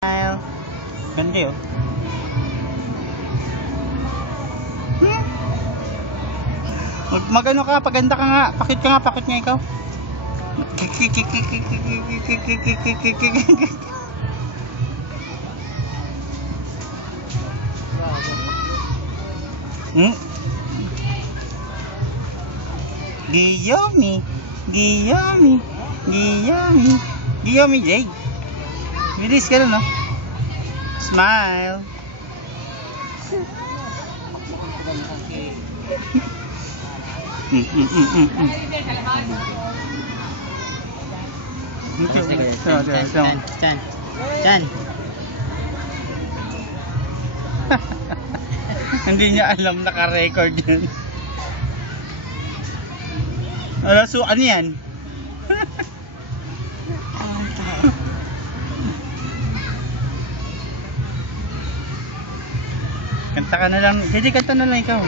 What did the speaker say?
Ganda yun. Magano ka, paganda ka nga. Pakit ka nga, pakit nga ikaw. Giyomi, Giyomi, Giyomi, Giyomi Jade. Bilis ka na, no? Smile. Chan. Hindi niya alam naka-record yun. Ano, so ano yan? Kanta ka na lang. Hindi, kanta na lang ikaw.